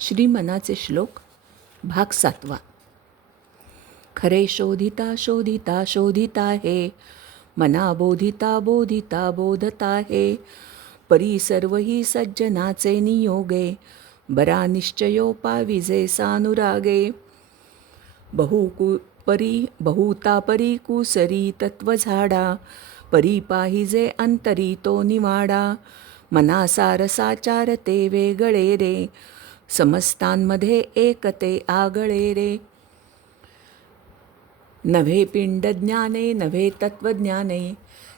श्रीमनाचे श्लोक भाग सातवा. खरे शोधिता शोधिता शोधिता हे मना बोधिता बोधिता बोधता हे परी सर्व ही सज्जनाचे नियोगे बरा निश्चयो पाविजे सानुरागे. बहु कु परी बहुता परी कुसरी तत्वझाडा परी पाहिजे अंतरी तो निवाडा मना सारसाचार ते वेगळे रे समस्तांमध्ये एकते आगळे रे. नव्हे पिंड ज्ञाने नव्हे तत्वज्ञाने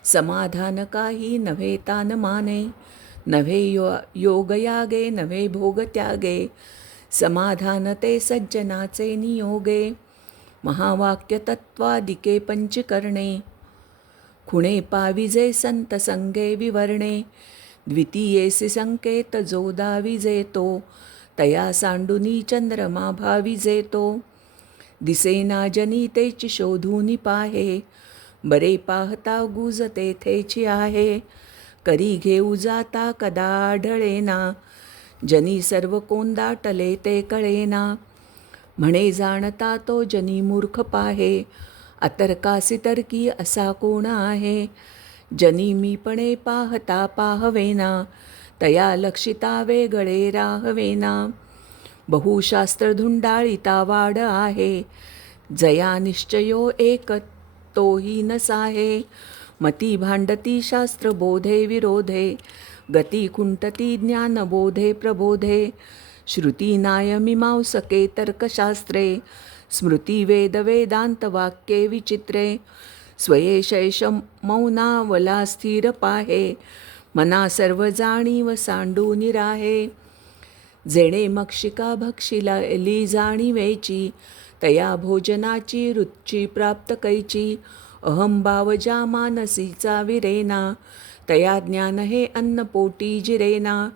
समाधान काही नव्हे तान माने नव्हे यो योगयागे नव्हे भोगत्यागे समाधान ते सज्जनाचे नियोगे महावाक्य तत्वादिके पंचकर्णे खुणे पाविजे संत संगे विवरणे द्वितीयेसी संकेत जोदा विजेतो तो तया सांडुनी चंद्रमा विजेतो दिसेना जनी तेची शोधूनी पाहे. बरे पाहता गुज तेथेची आहे. करी घेऊ जाता कदा आढळेना जनी सर्व कोंदाटले ते कळेना. म्हणे जाणता तो जनी मूर्ख पाहे. अतर्कासितर्की असा कोण आहे? जनी मीपणे पाहता पाहवेना. तया लक्षिता वेगळे राहवेना बहुशास्त्र धुंडाळिता वाड आहे. जया निश्चयो एक तोही नसाहे. मती भांडती शास्त्र बोधे विरोधे. गती खुंटती ज्ञानबोधे प्रबोधे. श्रुती नाय तर्कशास्त्रे. स्मृती वेद वेदांत वाक्ये विचित्रे. स्वयेशैष मौनावला स्थिर पाहे. मना सर्व जाणीव सांडू निराहे. जेणे मक्षिका भक्षिला एली जाणीवेची तया भोजनाची रुची प्राप्त कैची. अहंभाव बावजा मानसीचा विरेना तया ज्ञान हे अन्न पोटी जिरेना.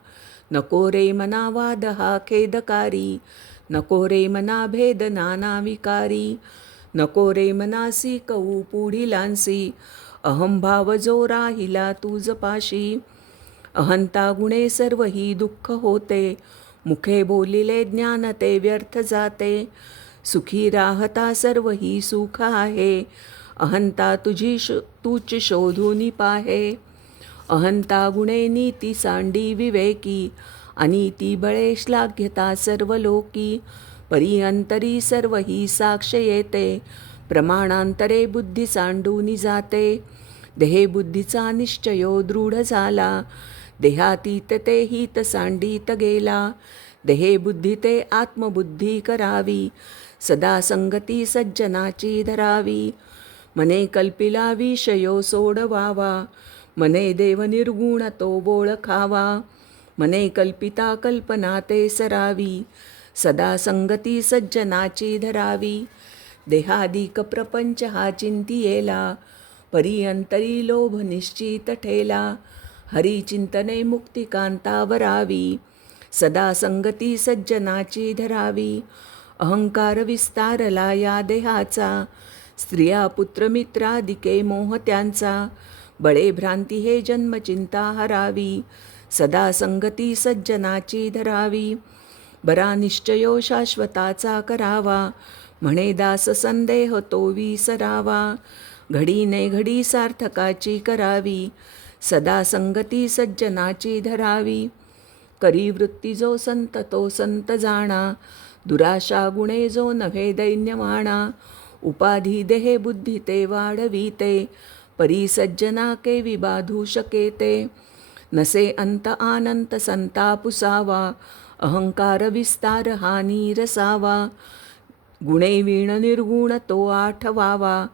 नको रे मना वाद हा खेदकारी नको रे मना भेद नाना विकारी. नको रे मनासी कऊ पुढिलांसी अहंभाव जो राहिला तुझ पाशी. अहंता गुणे सर्व ही दुःख होते. मुखे बोलिले ज्ञान ते व्यर्थ जाते. सुखी राहता सर्व ही सुख आहे. अहंता तुझी शो तूच शोधून पाहे. अहंता गुणे नीती सांडी विवेकी. आणि ती बळे श्लाघ्यता सर्व लोकी परी अंतरी सर्व ही साक्ष येते. प्रमाणांतरे बुद्धी सांडूनी जाते. देहे बुद्धीचा निश्चयो दृढ झाला. देहातीत ते हित सांडीत गेला. देहे बुद्धी ते आत्मबुद्धी करावी. सदा संगती सज्जनाची धरावी. मने कल्पिला विषयो सोडवावा. मने देव निर्गुण तो ओळखावा. मने कल्पिता कल्पना ते सरावी. सदा संगती सज्जनाची धरावी. देहाधिक प्रपंच हा चिंतियेला परियंतरी लोभ निश्चित ठेला. हरिचिंतने मुक्तिकांतावरावी सदा संगती सज्जनाची धरावी. अहंकार विस्तारला या देहाचा स्त्रिया पुत्रमित्रादिके मोह त्यांचा. बळे भ्रांती हे जन्मचिंता हरावी सदा संगती सज्जनाची धरावी. बरा निश्चयो शाश्वताचा करावा म्हणे दास संदेह तो विसरावा घडीने घडी सार्थकाची करावी सदा संगती सज्जनाची धरावी. करी वृत्ती जो संत तो संत जाणा दुराशा गुणे जो नव्हे दैन्यमाणा उपाधी देहे बुद्धी ते वाढविते परी सज्जना के विबाधू शके ते. नसे अंत आनंत संतापुसावा अहंकार विस्तार हानी रसावा गुणे वीण निर्गुण तो आठवावा.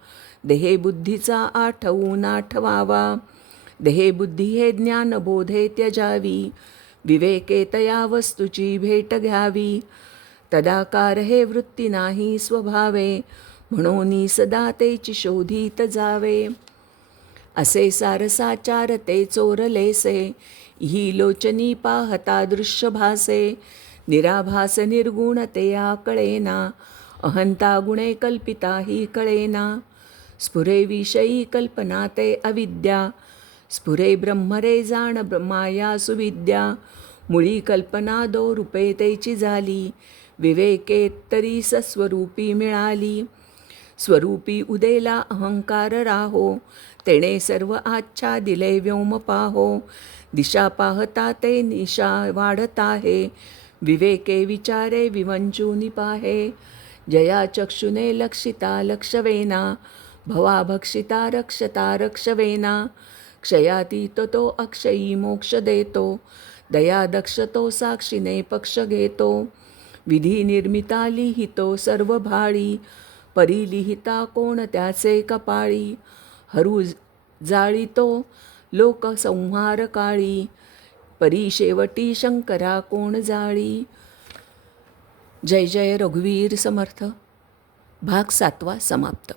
देहे बुद्धीचा आठवून आठवावा. देहे बुद्धी हे ज्ञान बोधे त्यजावी. विवेके तया वस्तूची भेट घ्यावी. तदाकार हे वृत्ती नाही स्वभावे. म्हणून सदा तेची शोधित जावे. असे सारसाचार ते चोरलेसे. ही लोचनी पाहता दृश्य भासे. निराभास निर्गुण ते आकळेना. अहंता गुणे कल्पिता ही कळेना स्फुरे विषयी कल्पना ते अविद्या. स्फुरे ब्रह्मरे जाण माया सुविद्या. मुळी कल्पना दो रूपे तैची झाली. विवेके तरी सस्वरूपी मिळाली. स्वरूपी उदेला अहंकार राहो. तेणे सर्व आच्छा दिले व्योम पाहो. दिशा पाहता ते निशा वाढत आहे विवेके विचारे विवंचूनि पाहे. जया चक्षुने लक्षिता लक्षवेना भवा भक्षिता रक्षता रक्षवेना क्षयातीततो अक्षयी मोक्ष देतो दया दक्षतो साक्षीने पक्ष घेतो विधी निर्मिता लिहितो सर्व भाळी परी लिहिता कोण त्याचे कपाळी हरू जाळीतो लोक संहार काळी परी शेवटी शंकरा कोण जाळी जय जय रघुवीर समर्थ. भाग सातवा समाप्त.